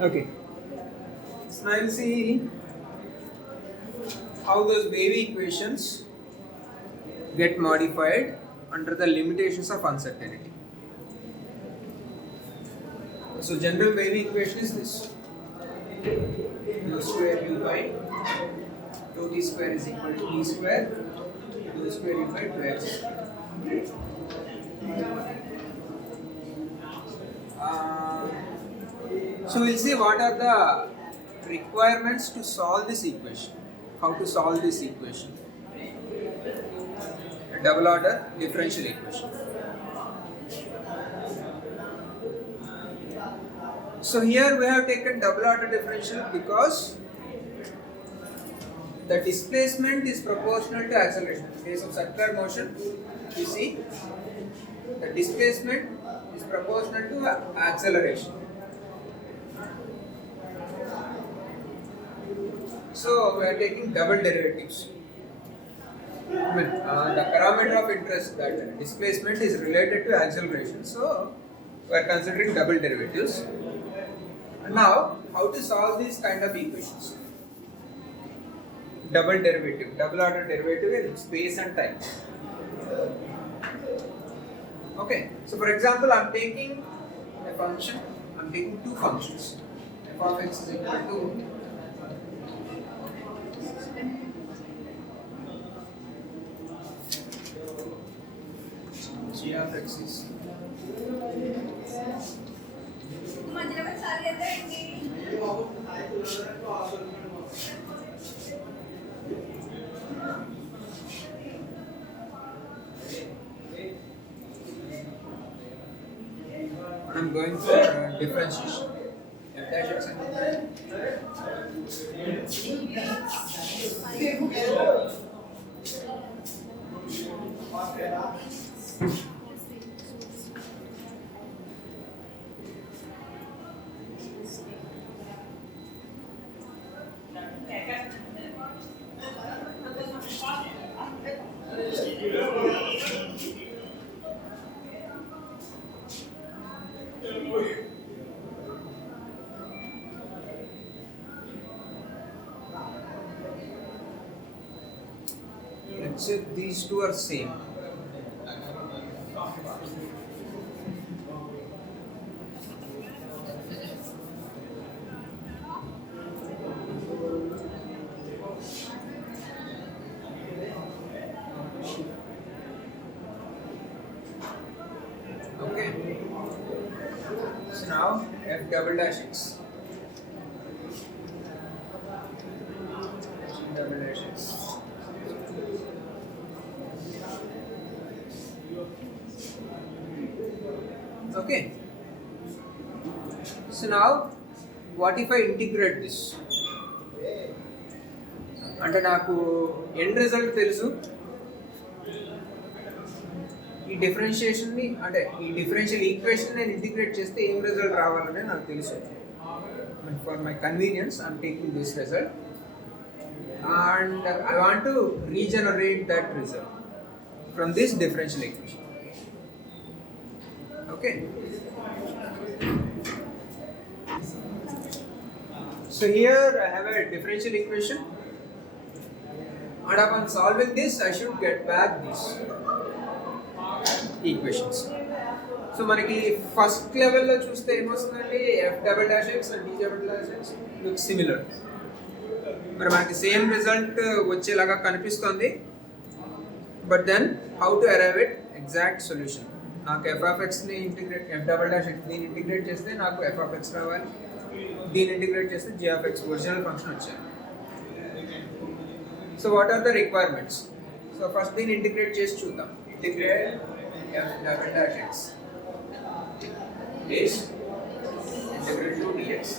Okay. So now we'll see how those wavy equations get modified under the limitations of uncertainty. So general wavy equation is this: u square u by 2t square is equal to e square u square u by 2x. So we'll see what are the requirements to solve this equation. How to solve this equation? A double order differential equation. So here we have taken double order differential because the displacement is proportional to acceleration. In case of circular motion, you see the displacement is proportional to acceleration. So we are taking double derivatives. The parameter of interest, that displacement, is related to acceleration. So we are considering double derivatives. Now, how to solve these kind of equations? Double derivative, double order derivative in space and time. Okay, so for example, I'm taking a function, I'm taking two functions. F of x is equal to g of x is I'm going for differentiation. F dash x let's say these two are same. Okay. So now f double dash x. Double dash x. Okay. So now, what if I integrate this? అంటే నాకు end result తెలుసు, ఈ డిఫరెన్షియేషన్ని అంటే ఈ differential equation నేను integrate చేస్తే ఏం result రావాలని నాకు తెలుసు. For my convenience I'm taking this result and I want to regenerate that result from this differential equation. Okay. So here I have a differential equation, and upon solving this, I should get back these equations. So మనకి first లెవెల్లో చూస్తే ఏమొస్తుందండి, f double dash x and d double dash x look similar. మరి మనకి same result వచ్చేలాగా కనిపిస్తుంది. But then how to arrive it exact solution? నాకు f of ఎక్స్ని integrate, f double dash x దీన్ని ఇంటిగ్రేట్ చేస్తే నాకు ఎఫ్ ఆఫ్ ఎక్స్ రావాలి, దీన్ని ఇంటిగ్రేట్ చేస్తే g of x original function వచ్చాయి. So what are the requirements? So first దీన్ని ఇంటిగ్రేట్ చేసి చూద్దాం. Integrate f double dash x is integrate to dx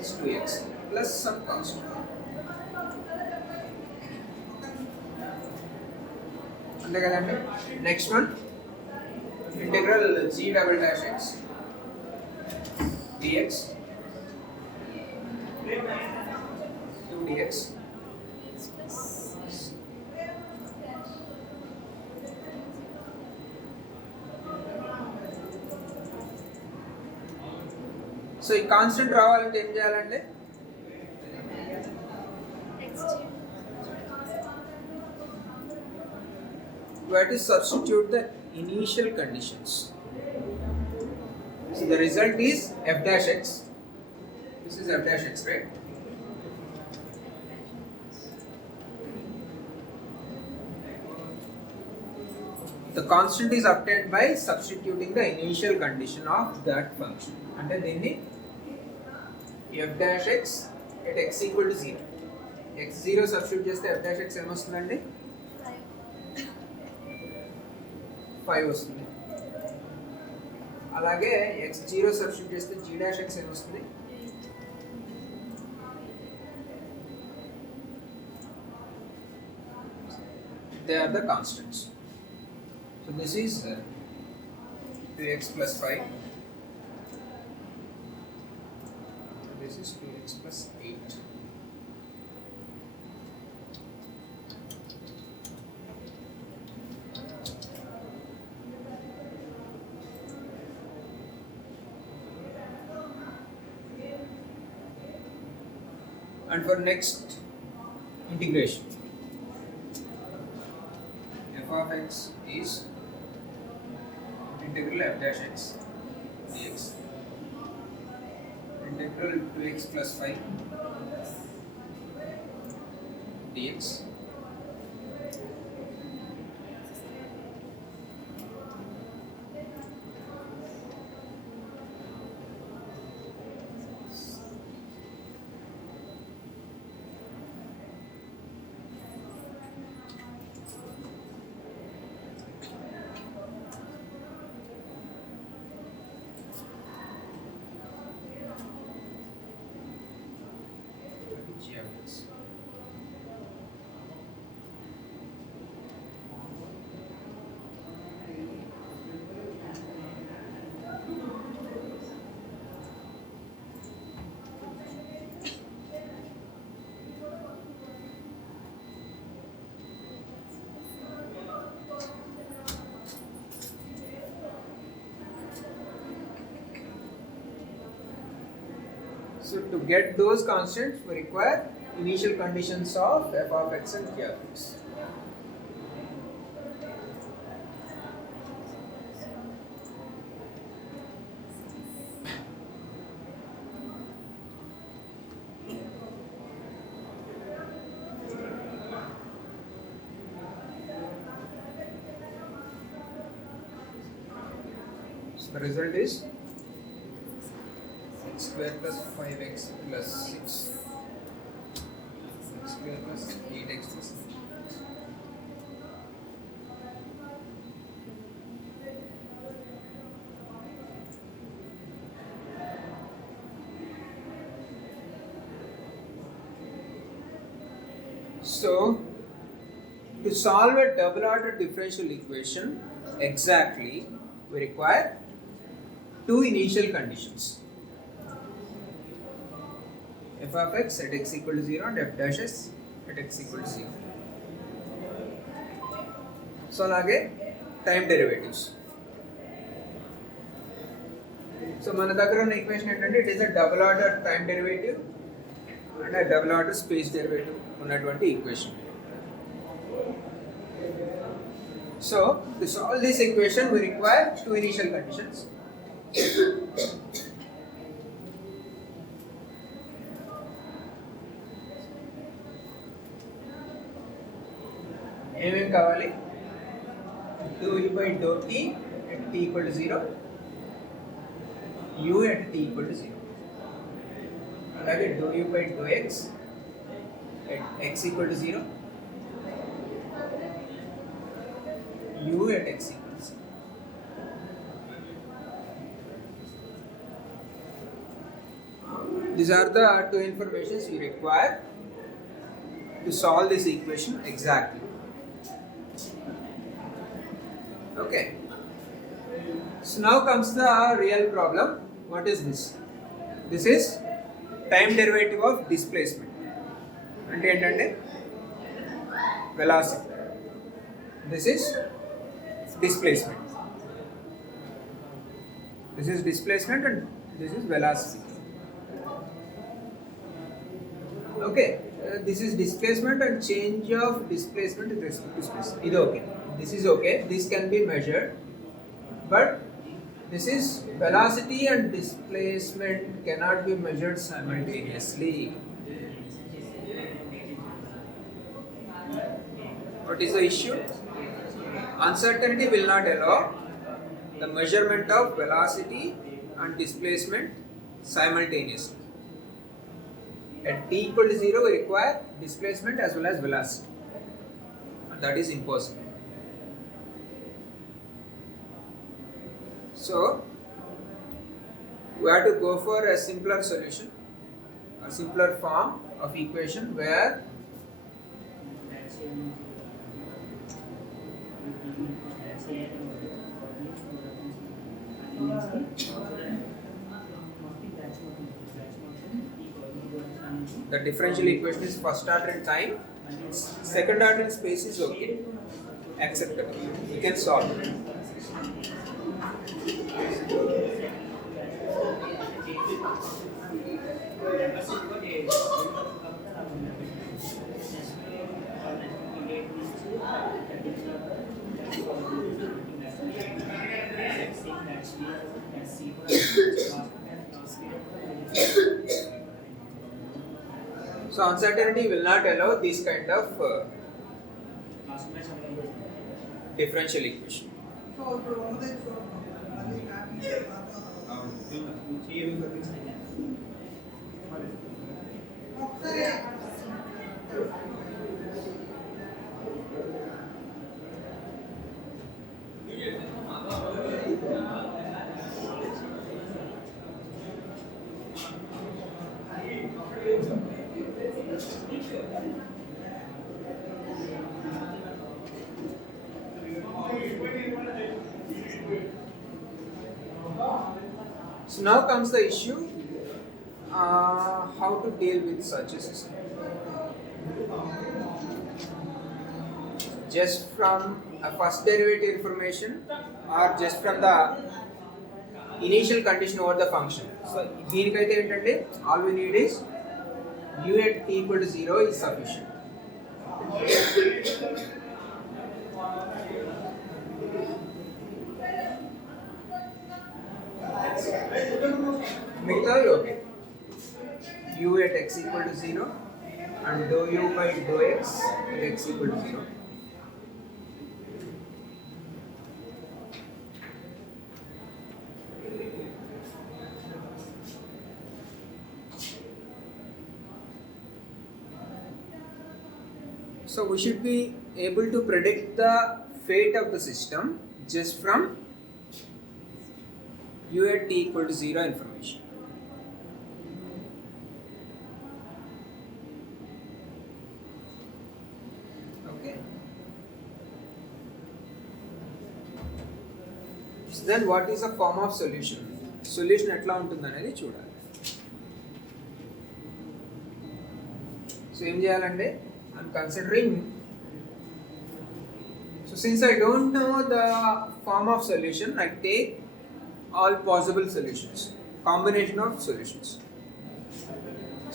is 2x plus some constant. అంతే కదండి. Next one integral g double dash x dx 2dx so ఈ constant రావాలంటే ఏం చేయాలంటే we have to substitute the initial conditions. So the result is f dash x. This is f dash x, right? The constant is obtained by substituting the initial condition of that function. And then f dash x at x equal to 0. x0 substitute చేస్తే f dash x ఏమొస్తుందండి 5 వస్తుంది. అలాగే x0 substitute చేస్తే g dash x ఏమొస్తుంది they are the constants. So this is 2x plus 5. This is 2x plus 8. And for next integration, f of x is integral f dash x dx, integral 2x plus 5 dx, so to get those constants, we require initial conditions of f of x and g of x. So the result is x square plus 5x plus 6, x square plus 8x plus 6. So to solve a double order differential equation exactly, we require two initial conditions. F of x at x equal to 0 and f dash s at x equal to 0. So అలాగే time derivatives. So మన దగ్గర ఉన్న equation ఏంటంటే it is a double order time derivative and double order space derivative ఉన్నటువంటి equation. So to solve this equation we require two initial conditions. ఏమేమి కావాలి dou by dou t at t equal to 0, u at t equal to 0, అలాగే dou by dou x at x equal to 0, u at x equal to 0. These are the two informations we require to solve this equation exactly. Okay. So now comes the real problem. What is this? This is time derivative of displacement. అంటే ఏంటంటే velocity. This is displacement. This is displacement and this is velocity. Okay, this is displacement and change of displacement with respect to space. This okay. This is okay. This can be measured, but this is velocity and displacement cannot be measured simultaneously. What is the issue? Uncertainty will not allow the measurement of velocity and displacement simultaneously. At t equal to 0, we require displacement as well as velocity. And that is impossible. So, we have to go for a simpler solution, a simpler form of equation where the differential equation is first order in time, second order in space is okay, acceptable. We can solve it. So uncertainty will not allow this kind of differential equation. So now comes the issue, how to deal with such a system. Just from a first derivative information or just from the initial condition over the function. So దీనికైతే ఏంటంటే all we need is u at t equal to 0 is sufficient. మిగతావి okay u at x equal to 0 and dou u by dou x at x equal to 0. So we should be able to predict the fate of the system just from u at t equal to 0 information. Okay. So then what is the form of solution? Solution ఎట్లా ఉంటుందనేది చూడాలి. So ఏం చేయాలంటే I'm considering, so since I don't know the form of solution, I take all possible solutions, combination of solutions.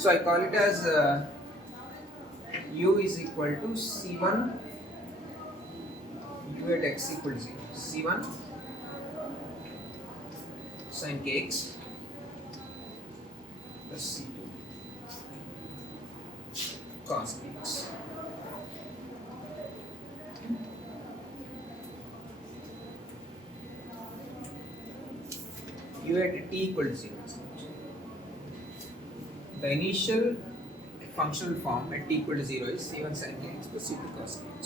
So I call it as u is equal to c1 u at x equal to 0, c1 sin kx plus c2 cos kx. U at t equal to 0. The initial functional form at t equal to 0 is c1 sin kx plus c2 cos kx.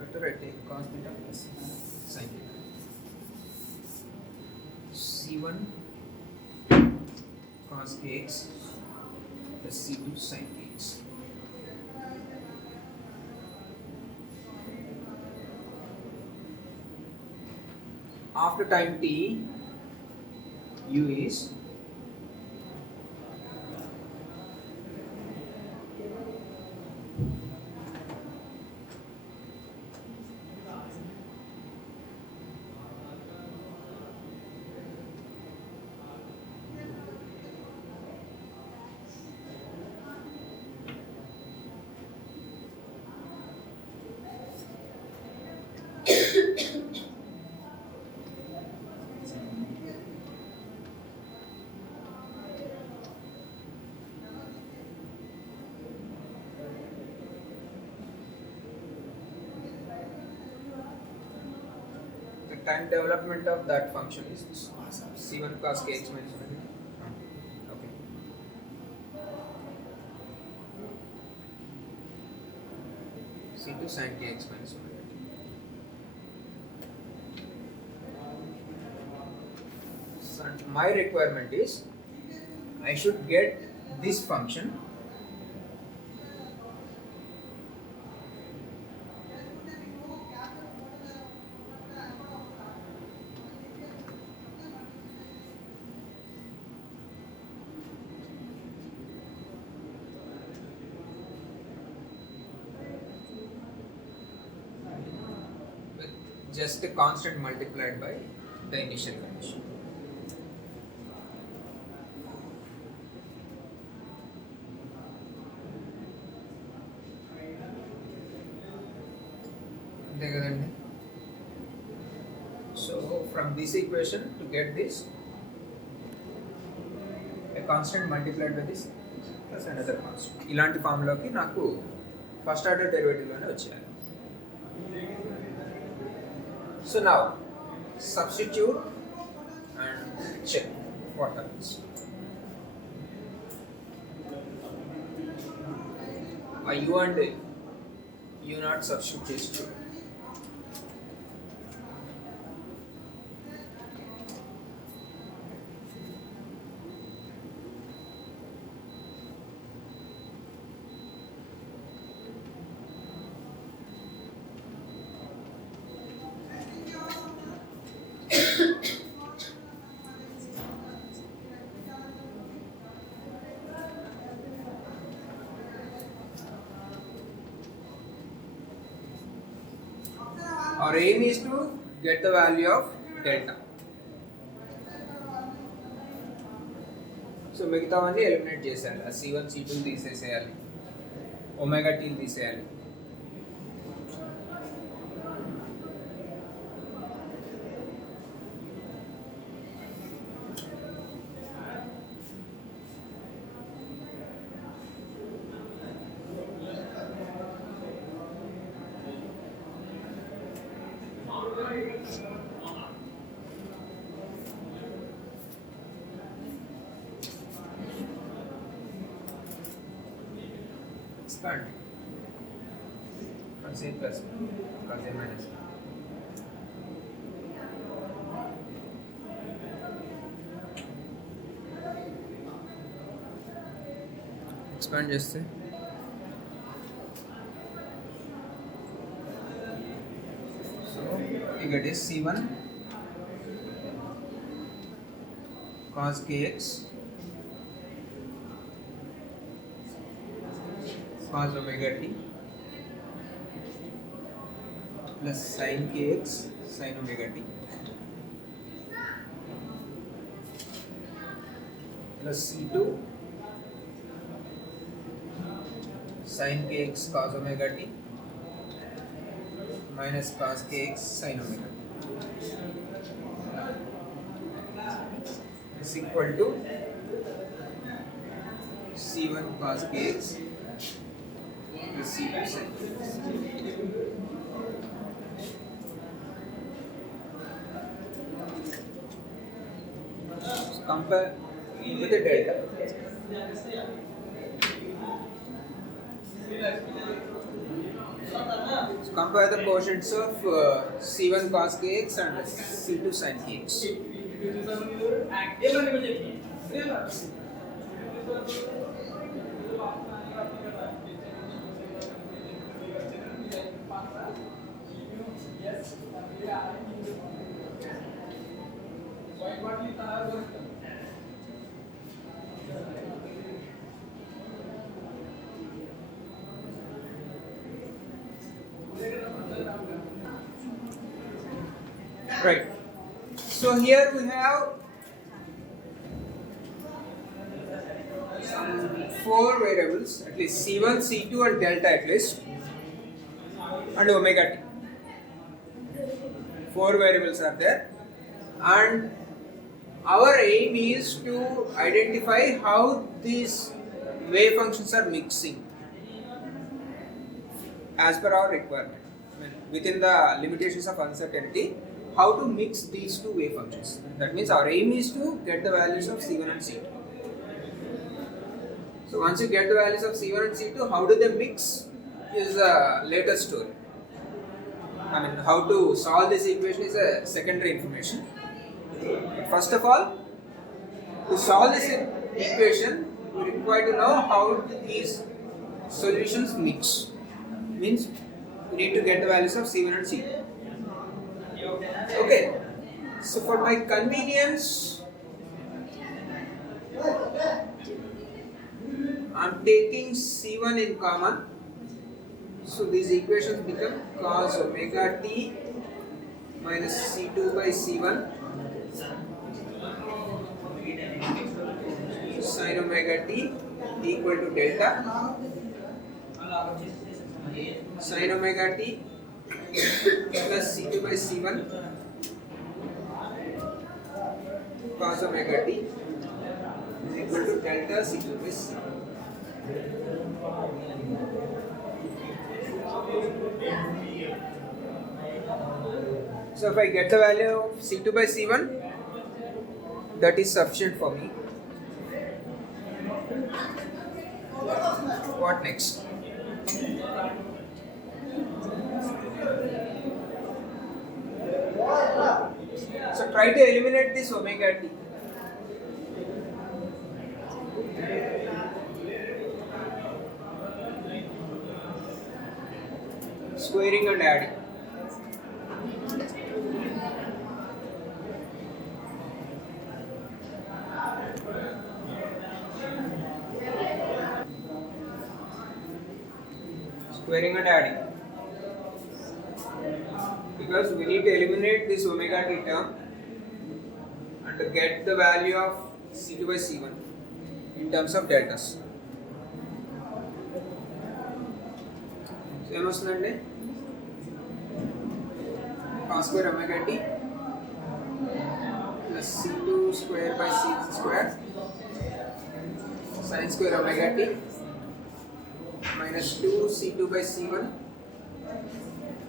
Better I take cos theta plus sin theta. c1 cos kx plus c2 sin kx. After time t, u is time development of that function is this c1 cos kx minus 1. Okay. c2 sin kx minus 1. So my requirement is I should get this function just a constant multiplied by the initial condition. So from this equation to get this, a constant multiplied by this plus another constant. ఇలాంటి ఫార్ములాకి నాకు first order derivative లోనే వచ్చేయాలి. So now substitute and check what happens. A u and a u not substitute is true. Our aim is to get the value of delta. So మిగతావన్నీ eliminate చేసేయాలి. ఆ c1 c2 తీసేసేయాలి, omega t తీసేయాలి. Expand cos a plus cos a minus 1. Expand చేస్తే so you get is c1 cos kx cos omega t plus sin kx sin omega t plus c2 sin kx cos omega t minus cos kx sin omega t is equal to c1 cos kx plus c2 sin kx. So compare with the delta. So compare the quotients of c1 cos kx and c2 sin kx. Right. So here we have four variables, at least c1, c2 and delta at least, and omega t. Four variables are there, and our aim is to identify how these wave functions are mixing as per our requirement. I mean, within the limitations of uncertainty, how to mix these two wave functions. That means our aim is to get the values of C1 and C2. So once you get the values of C1 and C2, how do they mix is a later story. I mean, how to solve this equation is a secondary information. But first of all, to solve this equation, we require to know how these solutions mix. Means we need to get the values of C1 and C2. Okay. So for my convenience, I am taking C1 in common. So these equations become cos omega t minus C2 by C1 sin omega t equal to delta sin omega t plus C2 by C1 cos omega t is equal to delta C2 by C1. So if I get the value of C2 by C1, that is sufficient for me. What next? So try to eliminate this omega t. Squaring and adding. Squaring and adding. Because we need to eliminate this omega t term and to get the value of C2 by C1 in terms of deltas. So, ఏమొస్తుందండి cos square omega t plus C2 square by C1 square sin square omega t minus 2 C2 by C1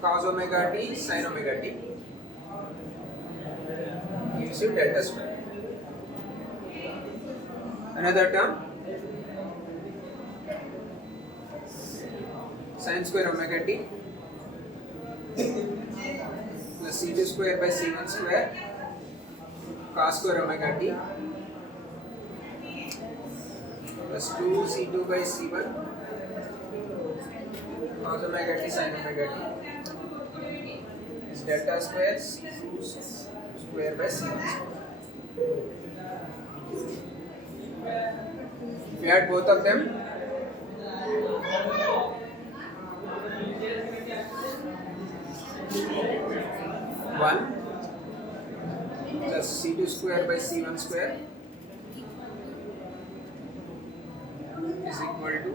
cos omega t sin omega t gives you delta square. Another term sin square omega t plus C2 square by C1 square cos square omega t plus 2 C2 by C1 cos omega t sin omega t is delta square C2 square by C1 square. If we add both of them, one plus C2 square by C1 square is equal to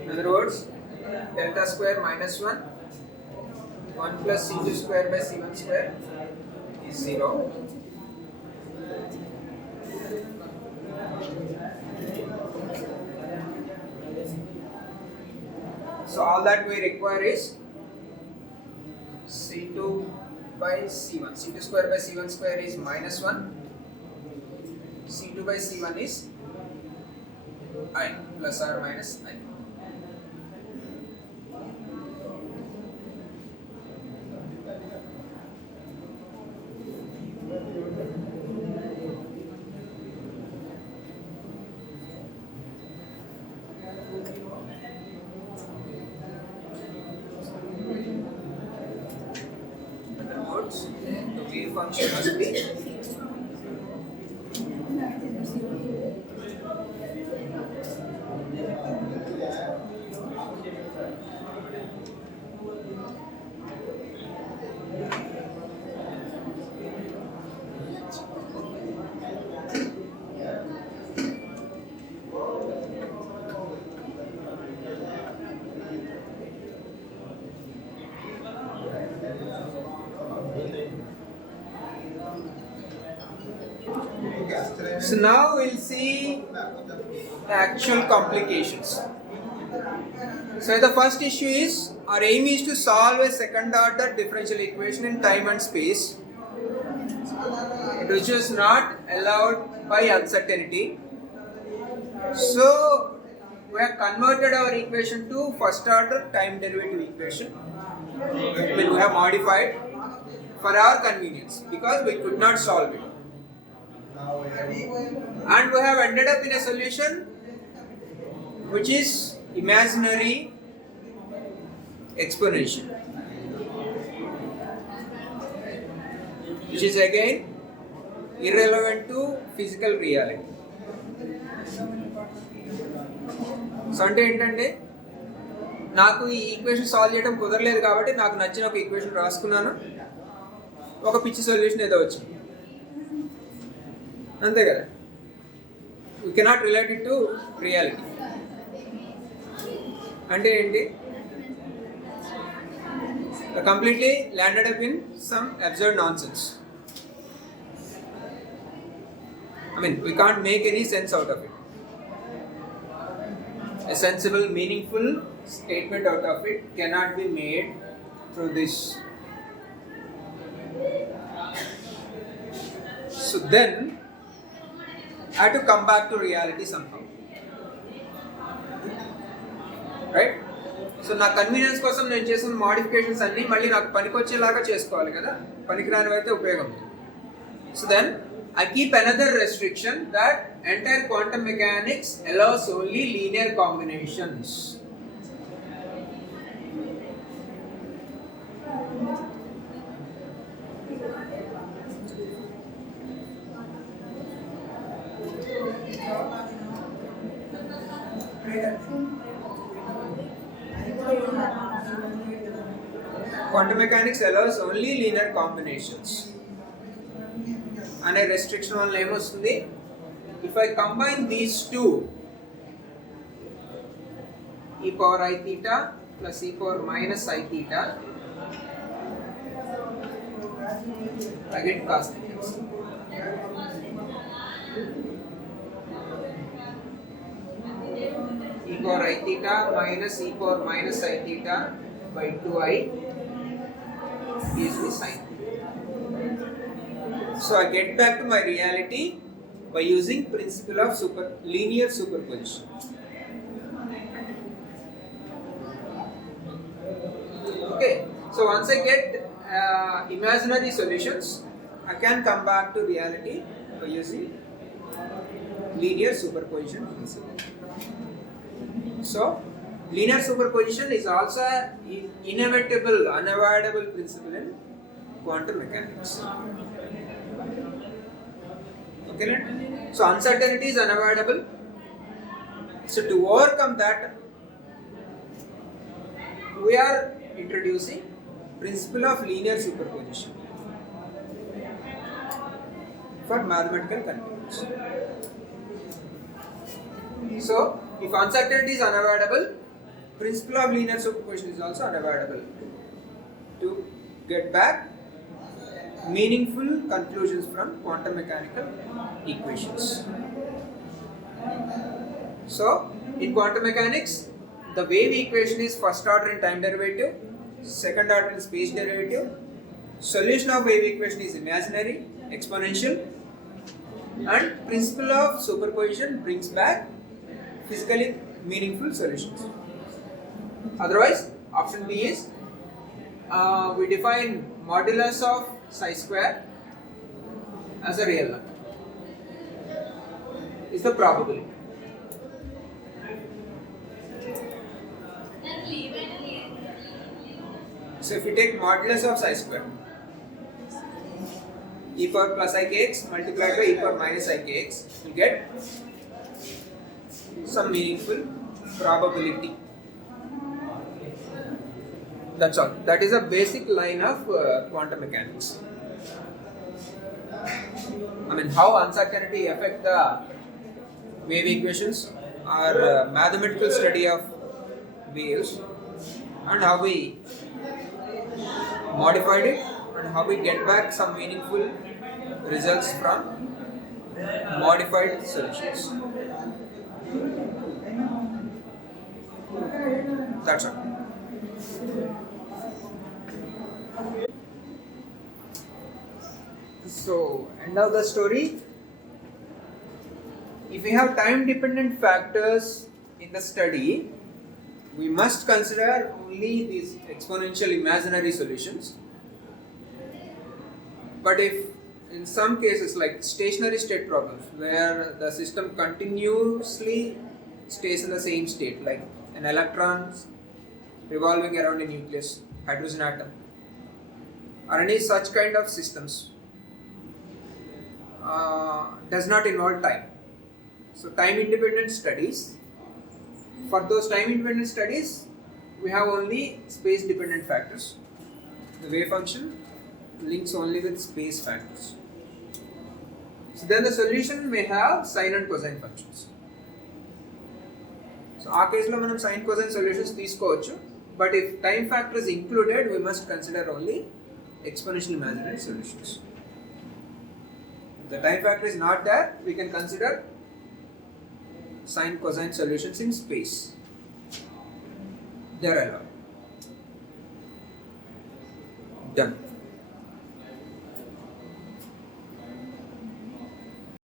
in other words, delta square minus 1 plus C2 square by C1 square is 0. So all that we require is C2 by C1. C2 square by C1 square is minus 1. C2 by C1 is I plus or minus I. The wave function must be So now we'll see the actual complications. So the first issue is our aim is to solve a second order differential equation in time and space, which is not allowed by uncertainty. So we have converted our equation to first order time derivative equation. We have modified for our convenience because we could not solve it. And we have ended up in a solution which is imaginary exponential, which is again irrelevant to physical reality. So అంటే ఏంటంటే నాకు ఈ equation solve చేయడం కుదరలేదు కాబట్టి నాకు నచ్చిన ఒక ఈక్వేషన్ రాసుకున్నాను, ఒక పిచ్చి సొల్యూషన్ ఏదో వచ్చింది, అంతే కదా. We cannot relate it to reality. అంటే ఏంటి? Completely landed up in some absurd non sense. I mean, we can't make any sense out of it. A sensible, meaningful statement out of it cannot be made through this. So then, I have to come back to reality somehow. Right? So నా convenience కోసం నేను చేసిన modifications అన్నీ మళ్ళీ నాకు పనికొచ్చేలాగా చేసుకోవాలి కదా, పనికిరానివి అయితే ఉపయోగం. So then I keep another restriction that entire quantum mechanics allows only linear combinations. Quantum mechanics allows only linear combinations. అనే రెస్ట్రిక్షన్ వల్ల ఏమొస్తుంది? If I combine these two, e power I theta plus e power minus I theta, I get cos theta. E power I theta minus e power minus I theta by 2i gives me sin. So I get back to my reality by using principle of linear superposition. Okay, so once I get imaginary solutions, I can come back to reality by using linear superposition principle. So linear superposition is also an inevitable, unavoidable principle in quantum mechanics. Okay, so uncertainty is unavoidable. So to overcome that, we are introducing principle of linear superposition for mathematical convenience. So if uncertainty is unavoidable, principle of linear superposition is also unavoidable to get back meaningful conclusions from quantum mechanical equations. So in quantum mechanics, the wave equation is first order in time derivative, second order in space derivative. Solution of wave equation is imaginary, exponential, and principle of superposition brings back physically meaningful solutions. Otherwise, option B is we define modulus of psi square as a real number. Is the probability. So if you take modulus of psi square, e power plus ikx multiplied by e power minus ikx, you get some meaningful probability. That's all. That is a basic line of quantum mechanics. I mean, how uncertainty affect the wave equations, or mathematical study of waves, and how we modified it, and how we get back some meaningful results from modified solutions. That's all. So, end of the story. If we have time dependent factors in the study, we must consider only these exponential imaginary solutions. But if in some cases like stationary state problems where the system continuously stays in the same state, like an electron revolving around a nucleus, hydrogen atom, or any such kind of systems, does not involve time. So time independent studies, for those time independent studies, we have only space dependent factors. The wave function links only with space factors. So then the solution may have sine and cosine functions. So our case lo manam sine cosine solutions తీసుకోవచ్చు, but if time factor is included, we must consider only exponential imaginary solutions. If the time factor is not there, we can consider sine cosine solutions in space. They are allowed. Done.